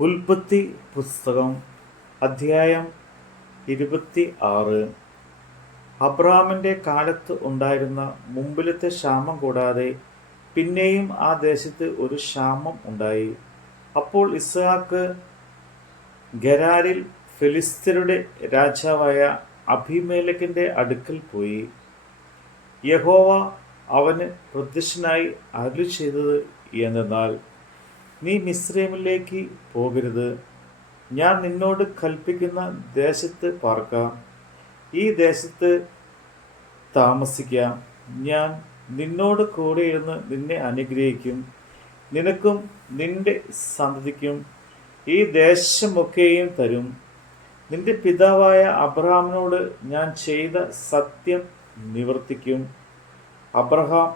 ഉൽപ്പത്തി പുസ്തകം അധ്യായം 26. അബ്രാമിൻ്റെ കാലത്ത് ഉണ്ടായിരുന്ന മുമ്പിലത്തെ ക്ഷാമം കൂടാതെ പിന്നെയും ആ ദേശത്ത് ഒരു ക്ഷാമം ഉണ്ടായി. അപ്പോൾ ഇസ്ഹാക്ക് ഗെരാരിൽ ഫെലിസ്ത്യരുടെ രാജാവായ അബീമേലെക്കിന്റെ അടുക്കൽ പോയി. യഹോവ അവന് പ്രത്യക്ഷനായി അരുളിച്ചെയ്തത് എന്തെന്നാൽ, നീ മിസ്രയീമിലേക്ക് പോകരുത്. ഞാൻ നിന്നോട് കൽപ്പിക്കുന്ന ദേശത്ത് പാർക്കാം, ഈ ദേശത്ത് താമസിക്കാം. ഞാൻ നിന്നോട് കൂടെയിരുന്ന് നിന്നെ അനുഗ്രഹിക്കും, നിനക്കും നിന്റെ സന്തതിക്കും ഈ ദേശമൊക്കെയും തരും. നിന്റെ പിതാവായ അബ്രഹാമിനോട് ഞാൻ ചെയ്ത സത്യം നിവർത്തിക്കും. അബ്രഹാം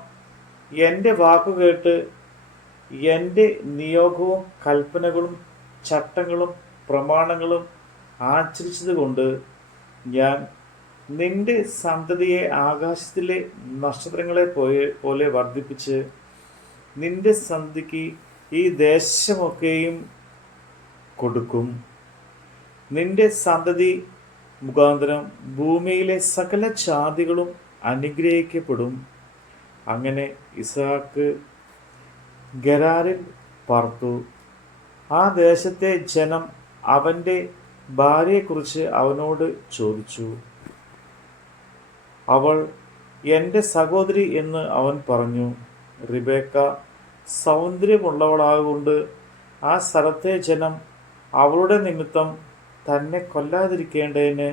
എൻ്റെ വാക്കുകേട്ട് എൻ്റെ നിയോഗവും കൽപ്പനകളും ചട്ടങ്ങളും പ്രമാണങ്ങളും ആചരിച്ചതുകൊണ്ട് ഞാൻ നിന്റെ സന്തതിയെ ആകാശത്തിലെ നക്ഷത്രങ്ങളെ പോലെ വർദ്ധിപ്പിച്ച് നിന്റെ സന്തതിക്ക് ഈ ദേശമൊക്കെയും കൊടുക്കും. നിന്റെ സന്തതി മുഖാന്തരം ഭൂമിയിലെ സകല ജാതികളും അനുഗ്രഹിക്കപ്പെടും. അങ്ങനെ ഇസ്ഹാക്ക് ഗെരാരിൽ പാർത്തു. ആ ദേശത്തെ ജനം അവൻ്റെ ഭാര്യയെക്കുറിച്ച് അവനോട് ചോദിച്ചു. അവൾ എൻ്റെ സഹോദരി എന്ന് അവൻ പറഞ്ഞു. റിബേക്ക സൗന്ദര്യമുള്ളവളാകൊണ്ട് ആ സ്ഥലത്തെ ജനം അവളുടെ നിമിത്തം തന്നെ കൊല്ലാതിരിക്കേണ്ടതിന്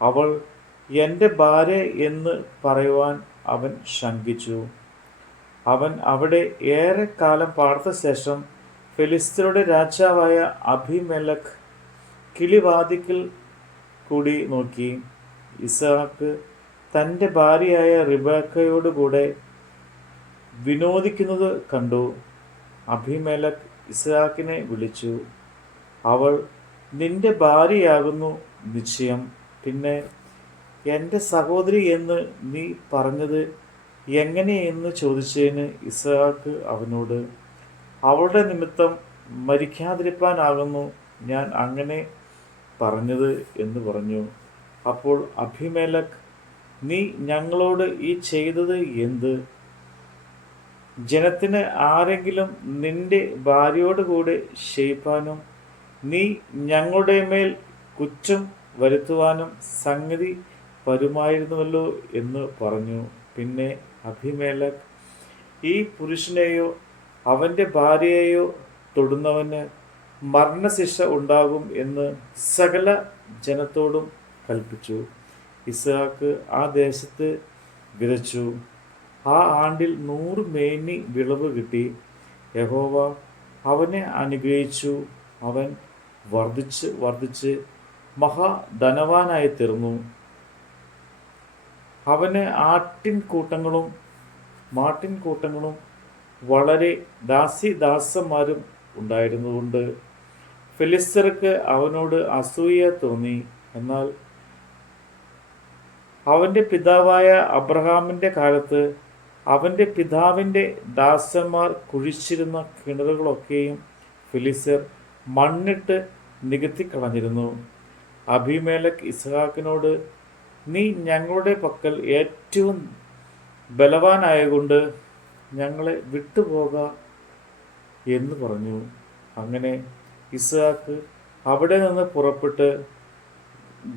അവൾ എൻ്റെ ഭാര്യ എന്ന് പറയുവാൻ അവൻ ശങ്കിച്ചു. അവൻ അവിടെ ഏറെക്കാലം പാർത്ത ശേഷം ഫെലിസ്ത്യരുടെ രാജാവായ അബീമേലെക്ക് കിളിവാതിക്കൽ കൂടി നോക്കി ഇസ്ഹാക്ക് തൻ്റെ ഭാര്യയായ റിബേക്കയോടുകൂടെ വിനോദിക്കുന്നത് കണ്ടു. അബീമേലെക്ക് ഇസ്ഹാക്കിനെ വിളിച്ചു. അവൾ നിന്റെ ഭാര്യയാകുന്നു നിശ്ചയം. പിന്നെ എൻ്റെ സഹോദരി എന്ന് നീ പറഞ്ഞത് എങ്ങനെയെന്ന് ചോദിച്ചതിന് ഇസ്ഹാക്ക് അവനോട്, അവളുടെ നിമിത്തം മരിക്കാതിരിപ്പാനാകുന്നു ഞാൻ അങ്ങനെ പറഞ്ഞത് എന്ന് പറഞ്ഞു. അപ്പോൾ അബീമേലെക്ക്, നീ ഞങ്ങളോട് ഈ ചെയ്തത് എന്ത്? ജനത്തിന് ആരെങ്കിലും നിന്റെ ഭാര്യയോടുകൂടെ ശയിപ്പാനും നീ ഞങ്ങളുടെ മേൽ കുറ്റം വരുത്തുവാനും സംഗതി വരുമായിരുന്നുവല്ലോ എന്ന് പറഞ്ഞു. പിന്നെ അബീമേലെക്ക്, ഈ പുരുഷനെയോ അവൻ്റെ ഭാര്യയെയോ തൊടുന്നവന് മരണശിക്ഷ ഉണ്ടാകും എന്ന് സകല ജനത്തോടും കൽപ്പിച്ചു. ഇസ്ഹാക്ക് ആ ദേശത്ത് വിതച്ചു. ആ ആണ്ടിൽ 100 മേനി വിളവ് കിട്ടി. യഹോവ അവനെ അനുഗ്രഹിച്ചു. അവൻ വർദ്ധിച്ച് വർദ്ധിച്ച് മഹാധനവാനായി തീർന്നു. അവന് ആട്ടിൻകൂട്ടങ്ങളും മാട്ടിൻകൂട്ടങ്ങളും വളരെ ദാസിദാസന്മാരും ഉണ്ടായിരുന്നതുകൊണ്ട് ഫെലിസ്ത്യർക്ക് അവനോട് അസൂയ തോന്നി. എന്നാൽ അവൻ്റെ പിതാവായ അബ്രഹാമിൻ്റെ കാലത്ത് അവൻ്റെ പിതാവിൻ്റെ ദാസന്മാർ കുഴിച്ചിരുന്ന കിണറുകളൊക്കെയും ഫെലിസ്ത്യർ മണ്ണിട്ട് നികത്തിക്കളഞ്ഞിരുന്നു. അബീമേലെക്ക് ഇസ്ഹാക്കിനോട്, നീ ഞങ്ങളുടെ പക്കൽ ഏറ്റവും ബലവാനായകൊണ്ട് ഞങ്ങളെ വിട്ടുപോക എന്ന് പറഞ്ഞു. അങ്ങനെ ഇസ്ഹാക്ക് അവിടെ നിന്ന് പുറപ്പെട്ട്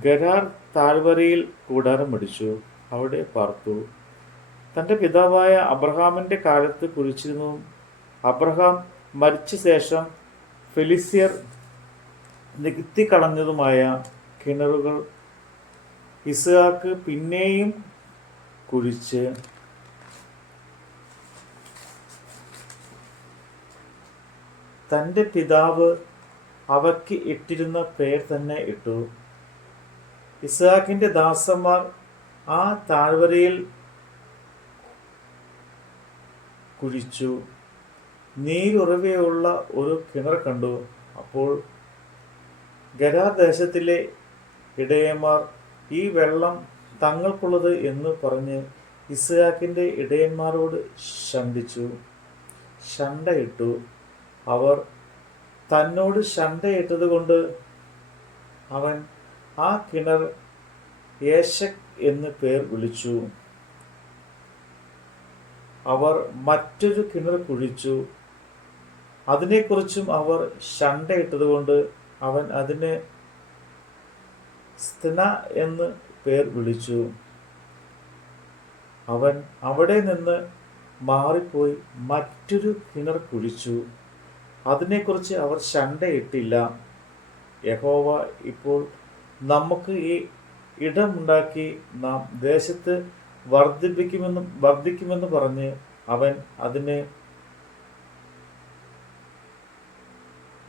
ഗെരാർ താഴ്വരയിൽ കൂടാരം അടിച്ചു, അവിടെ പാർത്തു. തൻ്റെ പിതാവായ അബ്രഹാമിൻ്റെ കാലത്ത് കുഴിച്ചിരുന്നതും അബ്രഹാം മരിച്ച ശേഷം ഫെലിസ്ത്യർ നികത്തിക്കളഞ്ഞതുമായ കിണറുകൾ ഇസ്ഹാക്ക് പിന്നെയും കുഴിച്ച് തൻ്റെ പിതാവ് അവയ്ക്ക് ഇട്ടിരുന്ന പേർ തന്നെ ഇട്ടു. ഇസ്ഹാക്കിൻ്റെ ദാസന്മാർ ആ താഴ്വരയിൽ കുഴിച്ചു. നീരുറവയുള്ള ഒരു കിണർ കണ്ടു. അപ്പോൾ ഗെരാർ ദേശത്തിലെ ഇടയന്മാർ ഈ വെള്ളം തങ്ങൾക്കുള്ളത് എന്ന് പറഞ്ഞ് ഇസ്ഹാക്കിൻ്റെ ഇടയന്മാരോട് ശണ്ഠിച്ചു. ശണ്ഠയിട്ടു. അവർ തന്നോട് ശണ്ടയിട്ടതുകൊണ്ട് അവൻ ആ കിണർ ഏശക് എന്ന് പേർ വിളിച്ചു. അവർ മറ്റൊരു കിണർ കുഴിച്ചു, അതിനെക്കുറിച്ചും അവർ ശണ്ടയിട്ടതുകൊണ്ട് അവൻ അതിന് സ്തന എന്ന് പേർ വിളിച്ചു. അവൻ അവിടെ നിന്ന് മാറിപ്പോയി മറ്റൊരു കിണർ കുഴിച്ചു, അതിനെക്കുറിച്ച് അവർ ശണ്ടയിട്ടില്ല. യഹോവ ഇപ്പോൾ നമുക്ക് ഈ ഇടമുണ്ടാക്കി നാം ദേശത്ത് വർദ്ധിക്കുമെന്ന് പറഞ്ഞ് അവൻ അതിന്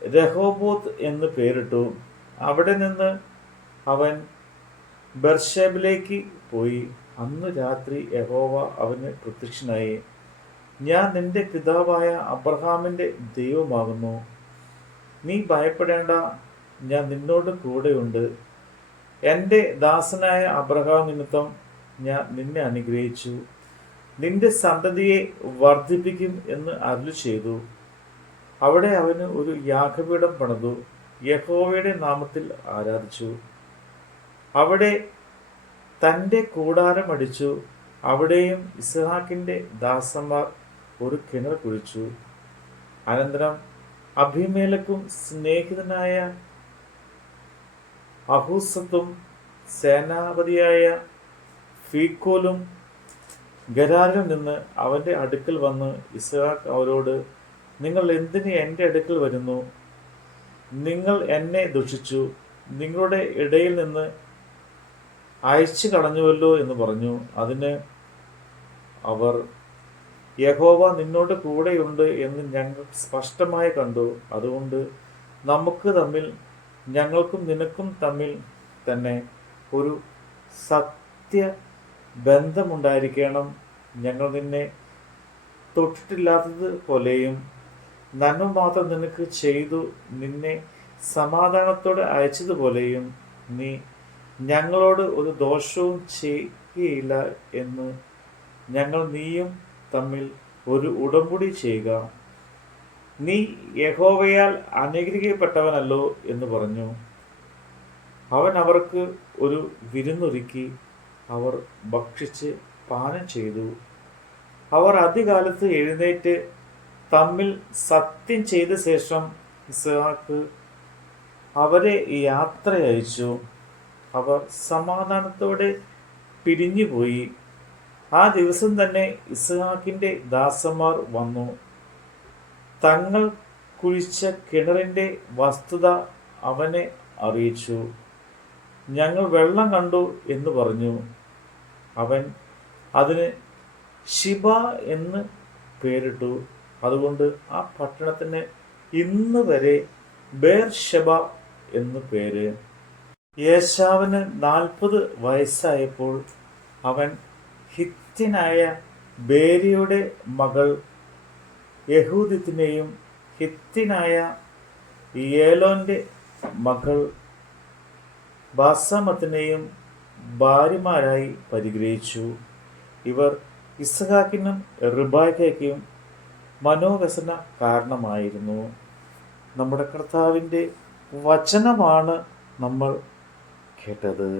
രഹോബോത്ത് എന്ന് പേരിട്ടു. അവിടെ നിന്ന് അവൻ ബർശേബിലേക്ക് പോയി. അന്ന് രാത്രി യഹോവ അവന് പ്രത്യക്ഷനായി. ഞാൻ നിന്റെ പിതാവായ അബ്രഹാമിന്റെ ദൈവമാകുന്നു. നീ ഭയപ്പെടേണ്ട, ഞാൻ നിന്നോട് കൂടെയുണ്ട്. എൻ്റെ ദാസനായ അബ്രഹാം നിമിത്തം ഞാൻ നിന്നെ അനുഗ്രഹിച്ചു, നിന്റെ സന്തതിയെ വർദ്ധിപ്പിക്കും എന്ന് അരുളി ചെയ്തു. അവിടെ അവന് ഒരു യാഗപീഠം പണിതു, യഹോവയുടെ നാമത്തിൽ ആരാധിച്ചു. അവിടെ തൻ്റെ കൂടാരം അടിച്ചു. അവിടെയും ഇസ്ഹാക്കിന്റെ ദാസന്മാർ ഒരു കിണർ കുഴിച്ചു. അനന്തരം അബീമേലെക്കും സ്നേഹിതനായ അഹൂസത്തും സേനാപതിയായ ഫീക്കോലും ഗരാരിൽ നിന്ന് അവന്റെ അടുക്കൽ വന്ന് ഇസ്ഹാക്ക് അവരോട്, നിങ്ങൾ എന്തിന് എൻ്റെ അടുക്കൽ വരുന്നു? നിങ്ങൾ എന്നെ ദുഷിച്ചു, നിങ്ങളുടെ ഇടയിൽ നിന്ന് അയച്ചു കളഞ്ഞുവല്ലോ എന്ന് പറഞ്ഞു. അതിന് അവർ, യഹോവ നിന്നോട് കൂടെയുണ്ട് എന്ന് ഞങ്ങൾ സ്പഷ്ടമായി കണ്ടു. അതുകൊണ്ട് നമുക്ക് തമ്മിൽ, ഞങ്ങൾക്കും നിനക്കും തമ്മിൽ തന്നെ ഒരു സത്യ ബന്ധമുണ്ടായിരിക്കണം. ഞങ്ങൾ നിന്നെ തൊട്ടിട്ടില്ലാത്തത് പോലെയും നന്മ മാത്രം നിനക്ക് ചെയ്തു നിന്നെ സമാധാനത്തോടെ അയച്ചതുപോലെയും നീ ഞങ്ങളോട് ഒരു ദോഷവും ചെയ്യുകയില്ല എന്ന് ഞങ്ങൾ നീയും തമ്മിൽ ഒരു ഉടമ്പടി ചെയ്യുക. നീ യഹോവയാൽ അനുഗ്രഹിക്കപ്പെട്ടവനല്ലോ എന്ന് പറഞ്ഞു. അവൻ അവർക്ക് ഒരു വിരുന്നൊരുക്കി. അവർ ഭക്ഷിച്ച് പാനം ചെയ്തു. അവർ അതികാലത്ത് എഴുന്നേറ്റ് തമ്മിൽ സത്യം ചെയ്ത ശേഷം ഇസ്ഹാക്ക് അവരെ യാത്ര അയച്ചു. അവർ സമാധാനത്തോടെ പിരിഞ്ഞുപോയി. ആ ദിവസം തന്നെ ഇസ്ഹാക്കിന്റെ ദാസന്മാർ വന്നു തങ്ങൾ കുഴിച്ച കിണറിന്റെ വസ്തുത അവനെ അറിയിച്ചു. ഞങ്ങൾ വെള്ളം കണ്ടു എന്ന് പറഞ്ഞു. അവൻ അതിന് ശിബ എന്ന് പേരിട്ടു. അതുകൊണ്ട് ആ പട്ടണത്തിന് ഇന്ന് വരെ ബേർഷെബ എന്നു പേര്. യേശാവിന് 40 വയസ്സായപ്പോൾ അവൻ ഹിത്യനായ ബേരിയുടെ മകൾ യഹൂദിത്തിനെയും ഹിത്യനായ ഏലോന്റെ മകൾ ബാസമത്തിനെയും ഭാര്യമാരായി പരിഗ്രഹിച്ചു. ഇവർ ഇസ്ഹാക്കിനും റിബേക്കയ്ക്കും മനോവ്യസന കാരണമായിരുന്നു. നമ്മുടെ കർത്താവിൻ്റെ വചനമാണ് നമ്മൾ കേട്ടത്.